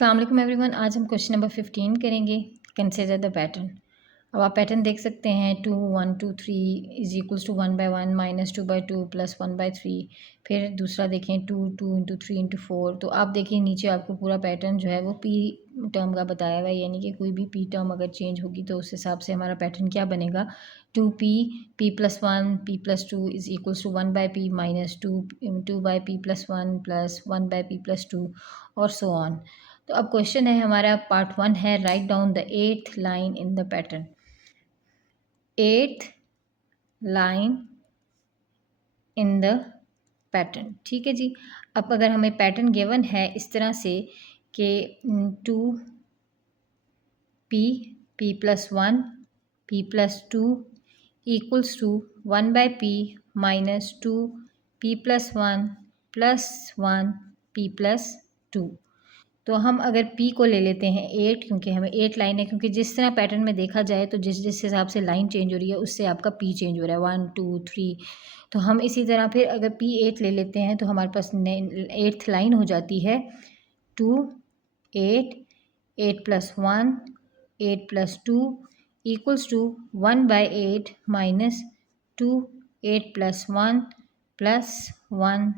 अस्सलाम वालेकुम एवरीवन। आज हम क्वेश्चन नंबर 15 करेंगे। Consider the pattern. अब आप पैटर्न देख सकते हैं 2 1 2 3 is equals to 1/1 minus 2/2 plus 1/3। फिर दूसरा देखें 2 2 इंटू 3 इंटू 4। तो आप देखिए नीचे आपको पूरा पैटर्न जो है वो पी टर्म का बताया हुआ है, यानी कि कोई भी पी टर्म अगर चेंज होगी तो उस हिसाब से हमारा पैटर्न क्या बनेगा। 2p p+1 p+2 is equals to 1/p minus 2 2/p+1 plus 1/p+2 और सो ऑन। तो अब क्वेश्चन है हमारा पार्ट 1 है, write down the 8th line in the pattern. 8th line in the pattern, ठीक है जी। अब अगर हमें पैटर्न गिवन है इस तरह से कि 2p p+1 p+2 equals to 1/p minus 2p+1 plus 1 p+2। तो हम अगर p को ले लेते हैं 8, क्योंकि हमें 8 लाइन है, क्योंकि जिस तरह पैटर्न में देखा जाए तो जिस जिस हिसाब से लाइन चेंज हो रही है उससे आपका p चेंज हो रहा है 1 2 3। तो हम इसी तरह फिर अगर p 8 ले लेते हैं तो हमारे पास 8th लाइन हो जाती है 2 8 8+1 8+2 इक्वल्स टू 1/8 माइनस 2 8+1 प्लस 1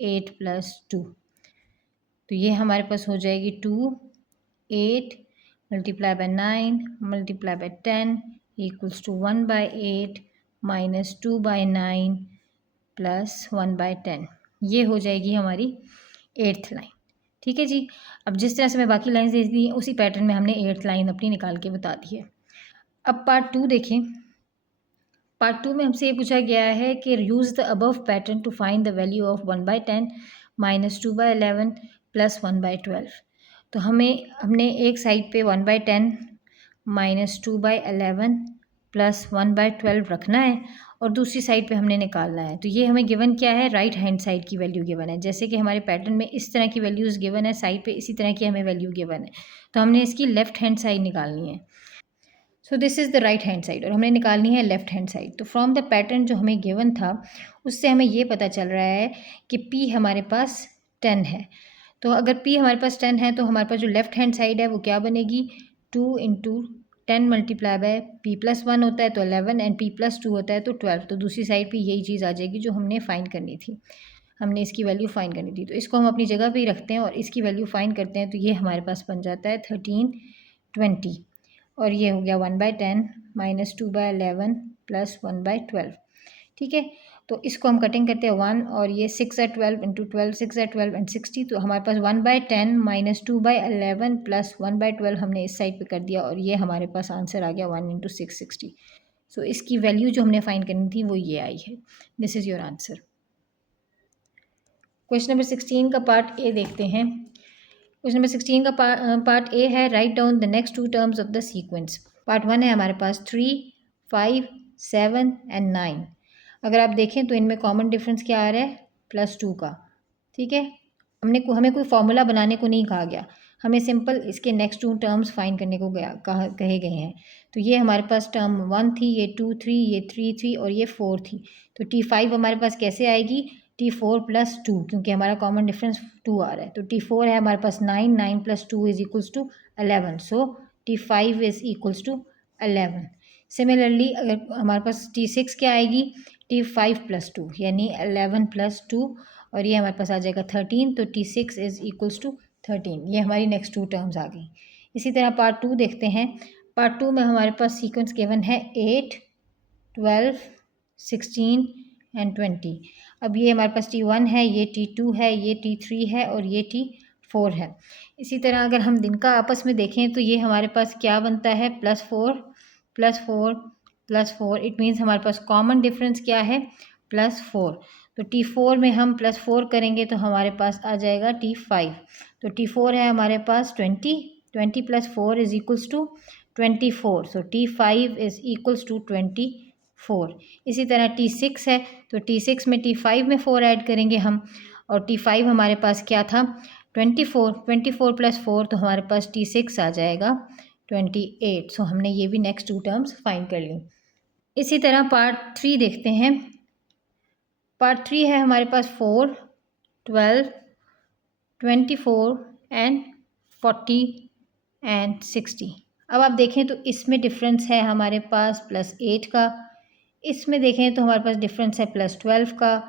8+2। तो ये हमारे पास हो जाएगी 2 8 multiply by 9 multiply by 10 equals to 1/8 minus 2/9 plus 1/10। ये हो जाएगी हमारी 8th लाइन, ठीक है जी। अब जिस तरह से मैं बाकी लाइंस दे दी उसी पैटर्न में हमने 8th लाइन अपनी निकाल के बता दी है। अब पार्ट 2 देखें। पार्ट 2 में हमसे ये पूछा गया है कि use the above pattern to find the value of 1/10 minus 2/11 plus 1/12। तो हमने एक साइड पे 1/10 माइनस 2/11 प्लस 1/12 रखना है और दूसरी साइड पे हमने निकालना है। तो ये हमें गिवन क्या है, राइट हैंड साइड की वैल्यू गिवन है। जैसे कि हमारे पैटर्न में इस तरह की वैल्यूज़ गिवन है, साइड पे इसी तरह की हमें वैल्यू गिवन है, तो हमने इसकी लेफ्ट हैंड साइड निकालनी है। So this is the right hand side और हमने निकालनी है लेफ्ट हैंड साइड। तो फ्रॉम द पैटर्न जो हमें गिवन था उससे हमें ये पता चल रहा है कि p हमारे पास 10 है। तो अगर p हमारे पास 10 है तो हमारे पास जो लेफ्ट हैंड साइड है वो क्या बनेगी, 2 इंटू 10 मल्टीप्लाई बाय p+1 होता है तो 11 एंड p+2 होता है तो 12। तो दूसरी साइड पे यही चीज़ आ जाएगी जो हमने फाइंड करनी थी, हमने इसकी वैल्यू फाइंड करनी थी। तो इसको हम अपनी जगह पे ही रखते हैं और इसकी वैल्यू फाइंड करते हैं। तो ये हमारे पास बन जाता है 13 20 और ये हो गया 1/10 माइनस 2/11 प्लस 1/12, ठीक है। तो इसको हम कटिंग करते हैं 1 और ये 6 है 12 इंटू 12 6 है 12 एंड 60। तो हमारे पास 1/10 माइनस 2/11 प्लस 1/12 हमने इस साइड पे कर दिया और ये हमारे पास आंसर आ गया 1 इंटू 660। सो इसकी वैल्यू जो हमने फाइंड करनी थी वो ये आई है। This is your answer. Question number 16 का पार्ट ए देखते हैं। क्वेश्चन नंबर 16 का पार्ट ए है, write down the next 2 terms of the sequence. Part 1 है हमारे पास 3 5 7 एंड 9। अगर आप देखें तो इनमें कॉमन डिफरेंस क्या आ रहा है, +2 का, ठीक है। हमें कोई फॉर्मूला बनाने को नहीं कहा गया, हमें सिंपल इसके नेक्स्ट 2 टर्म्स फाइंड करने को कहे गए हैं। तो ये हमारे पास टर्म 1 थी, ये 2 3, ये 3 3 और ये 4 थी। तो T5 हमारे पास कैसे आएगी, T4 प्लस 2, क्योंकि हमारा कॉमन डिफरेंस 2 आ रहा है। तो T4 है हमारे पास 9 9 plus 2 is equals to 11। So T5 is equals to 11। Similarly अगर हमारे पास T6 क्या आएगी, T5 प्लस 2 यानी 11 प्लस 2 और ये हमारे पास आ जाएगा 13। तो T6 इज इक्वल्स टू 13। ये हमारी नेक्स्ट 2 टर्म्स आ गई। इसी तरह पार्ट 2 देखते हैं। पार्ट 2 में हमारे पास सीक्वेंस गिवन है 8 12 16 एंड 20। अब ये हमारे पास T1 है, ये T2 है, ये T3 है और ये T4 है। इसी तरह अगर हम दिन का आपस में देखें तो ये हमारे पास क्या बनता है, +4 +4 +4। इट मीन्स हमारे पास कॉमन डिफरेंस क्या है, +4। तो T4 में हम +4 करेंगे तो हमारे पास आ जाएगा T5। तो T4 है हमारे पास 20 20 plus 4 is equals to 24। So T5 is equals to 24। इसी तरह T6 है तो T6 में T5 में 4 ऐड करेंगे हम और T5 हमारे पास क्या था, 24 24 प्लस 4 तो हमारे पास T6 आ जाएगा 28। सो हमने ये भी नेक्स्ट 2 टर्म्स फाइंड कर ली। इसी तरह पार्ट 3 देखते हैं। पार्ट 3 है हमारे पास 4 12 24 एंड 40 एंड 60। अब आप देखें तो इसमें डिफरेंस है हमारे पास +8 का, इसमें देखें तो हमारे पास डिफरेंस है +12 का,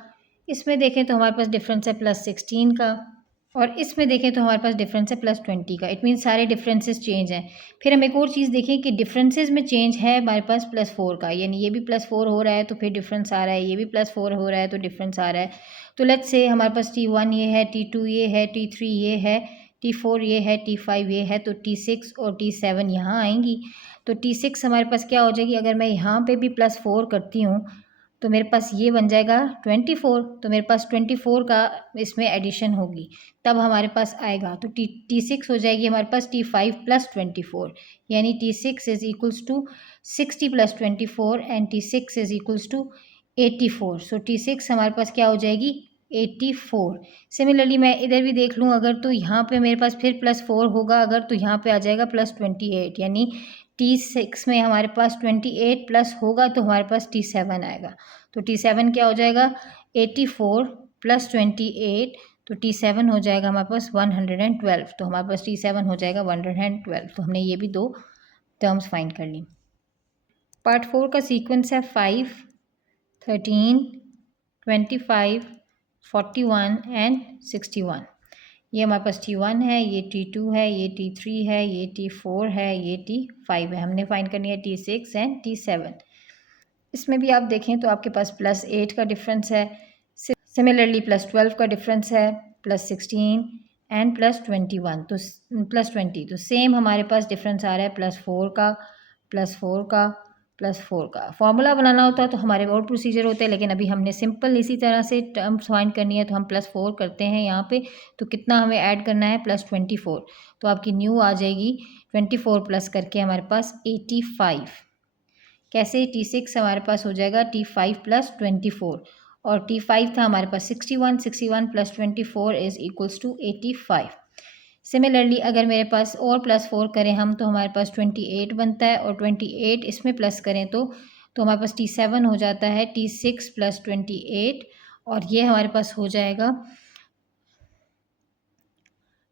इसमें देखें तो हमारे पास डिफरेंस है +16 का, और इसमें देखें तो हमारे पास डिफरेंस है +20 का। इट मीन सारे डिफरेंसेस चेंज हैं। फिर हम एक और चीज़ देखें कि डिफरेंसेस में चेंज है हमारे पास +4 का, यानी ये भी +4 हो रहा है तो फिर डिफरेंस आ रहा है, ये भी +4 हो रहा है तो डिफरेंस आ रहा है। तो लेट्स से हमारे पास T1 ये है, T2 ये है, T3 ये है, T4 ये है, T5 ये है, तो T6 और T7 यहाँ आएंगी। तो T6 हमारे पास क्या हो जाएगी, अगर मैं यहाँ पे भी +4 करती हूँ तो मेरे पास ये बन जाएगा 24, तो मेरे पास 24 का इसमें एडिशन होगी, तब हमारे पास आएगा। तो T6 हो जाएगी हमारे पास T5 + 24, यानी T6 is equals to 60 + 24 and T6 is equals to 84। So T6 हमारे पास क्या हो जाएगी 84। सिमिलरली मैं इधर भी देख लूँ अगर, तो यहाँ पे मेरे पास फिर +4 होगा अगर, तो यहाँ पे आ जाएगा +28, यानी T6 में हमारे पास 28 प्लस होगा तो हमारे पास T7 आएगा। तो T7 क्या हो जाएगा 84 + 28, तो T7 हो जाएगा हमारे पास 112। तो हमारे पास T7 हो जाएगा 112। तो हमने ये भी दो टर्म्स फाइंड कर ली। पार्ट 4 का सीक्वेंस है 5, 13, 25, 41 एंड 61। ये हमारे पास T1 है, ये T2 है, ये T3 है, ये T4 है, ये T5 है। हमने फाइंड करनी है T6 एंड T7। इसमें भी आप देखें तो आपके पास +8 का डिफरेंस है, सिमिलरली +12 का डिफरेंस है, +16 एंड +21, तो +20, तो सेम हमारे पास डिफरेंस आ रहा है +4 का, +4 का, +4 का। फॉर्मूला बनाना होता है तो हमारे और प्रोसीजर होते हैं, लेकिन अभी हमने सिंपल इसी तरह से टर्म्स फाइंड करनी है, तो हम +4 करते हैं यहाँ पे। तो कितना हमें ऐड करना है +24, तो आपकी न्यू आ जाएगी 24 प्लस करके हमारे पास 85। कैसे T6 हमारे पास हो जाएगा T5 + 24, और T5 था हमारे पास 61, 61 + 24 इज़ इक्वल्स टू 85। सिमिलरली अगर मेरे पास और +4 करें हम तो हमारे पास 28 बनता है, और 28 इसमें प्लस करें तो हमारे पास T7 हो जाता है T6 + 28, और ये हमारे पास हो जाएगा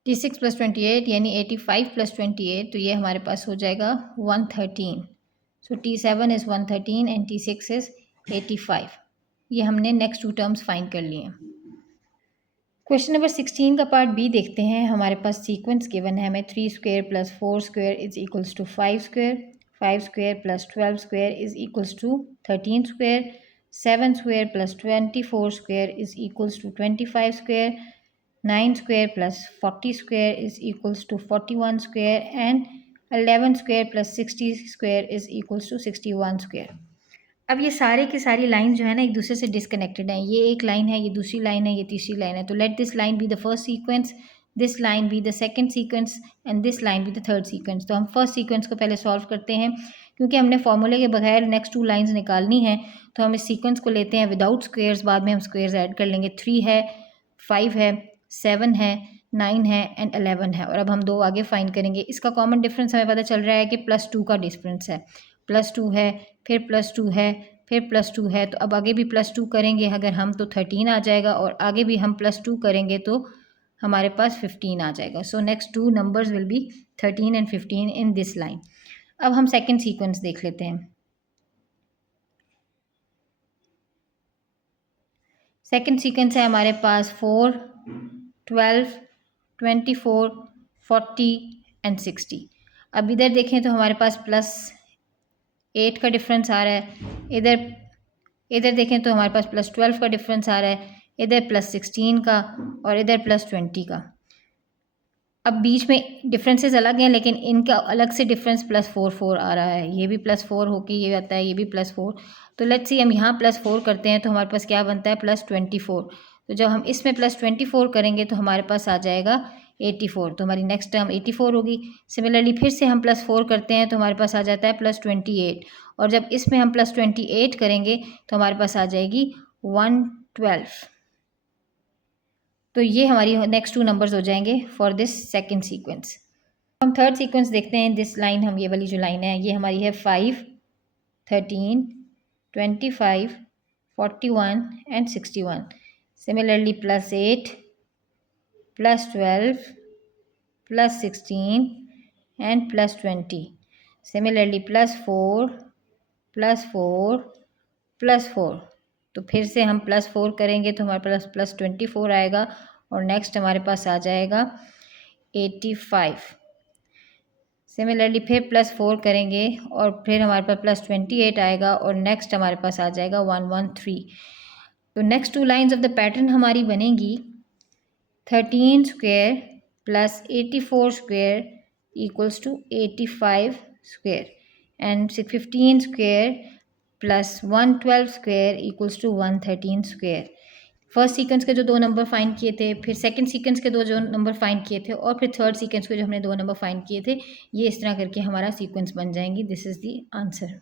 T6 + 28 यानी 85 + 28, तो ये हमारे पास हो जाएगा 113। सो T7 is 113 and T6 is 85। ये हमने नेक्स्ट टू टर्म्स फाइंड कर लिए हैं। क्वेश्चन नंबर 16 का पार्ट बी देखते हैं। हमारे पास सीक्वेंस गिवन है हमें 3² + 4² is equals to 5², 5² + 12² is equals to 13², 7² + 24² is equals to 25², 9² + 40² is equals to 41² and 11² + 60² is equals to 61²। अब ये सारे की सारी लाइन जो है ना एक दूसरे से डिसकनेक्टेड हैं। ये एक लाइन है, ये दूसरी लाइन है, ये तीसरी लाइन है। तो let this line be the first sequence, this line be the second sequence and this line be the third sequence. तो हम फर्स्ट सीक्वेंस को पहले सॉल्व करते हैं, क्योंकि हमने फॉर्मूले के बगैर नेक्स्ट टू लाइन्स निकालनी है। तो हम इस सीक्वेंस को लेते हैं विदाउट स्क्वेयर्स, बाद में हम स्क्वेयर्स ऐड कर लेंगे। 3 है, 5 है, 7 है, 9 है एंड 11 है, और अब हम दो आगे फाइंड करेंगे। इसका कॉमन डिफरेंस हमें पता चल रहा है कि +2 का डिफरेंस है। +2 है, फिर +2 है, फिर +2 है, तो अब आगे भी +2 करेंगे अगर हम तो 13 आ जाएगा, और आगे भी हम +2 करेंगे तो हमारे पास 15 आ जाएगा। So next two numbers will be 13 and 15 in this line. अब हम सेकेंड सीक्वेंस देख लेते हैं। सेकेंड सीक्वेंस है हमारे पास 4, 12, 24, 40 एंड 60। अब इधर देखें तो हमारे पास +8 का डिफरेंस आ रहा है, इधर देखें तो हमारे पास +12 का डिफरेंस आ रहा है, इधर +16 का, और इधर +20 का। अब बीच में डिफरेंसेस अलग हैं, लेकिन इनका अलग से डिफरेंस +4 आ रहा है। ये भी +4 होके ये आता है, ये भी +4। तो लेट्स सी हम यहाँ +4 करते हैं तो हमारे पास क्या बनता है +24। तो जब हम इसमें +24 करेंगे तो हमारे पास आ जाएगा 84, तो हमारी नेक्स्ट टर्म 84 होगी। सिमिलरली फिर से हम +4 करते हैं तो हमारे पास आ जाता है +28, और जब इसमें हम +28 करेंगे तो हमारे पास आ जाएगी 112। तो ये हमारी नेक्स्ट टू नंबर्स हो जाएंगे फॉर दिस सेकंड सीक्वेंस। हम थर्ड सीक्वेंस देखते हैं। दिस लाइन, हम ये वाली जो लाइन है ये हमारी है 5, 13, 25, 41 and 61। Similarly +8, +12, plus 16 and plus 20। Similarly +4 +4 +4। तो फिर से हम +4 करेंगे तो हमारे पास +24 आएगा और नेक्स्ट हमारे पास आ जाएगा 85। सिमिलरली फिर +4 करेंगे और फिर हमारे पास +28 आएगा और नेक्स्ट हमारे पास आ जाएगा 113। तो next 2 lines of the pattern हमारी बनेगी 13 square plus 84 square equals to 85 square and 15 square plus 112 square equals to 113 square. First sequence के जो 2 नंबर फाइंड किए थे, फिर सेकंड सीक्वेंस के जो नंबर फाइंड किए थे और फिर थर्ड सीक्वेंस के जो हमने 2 नंबर फाइंड किए थे, ये इस तरह करके हमारा सीक्वेंस बन जाएंगी। This is the answer.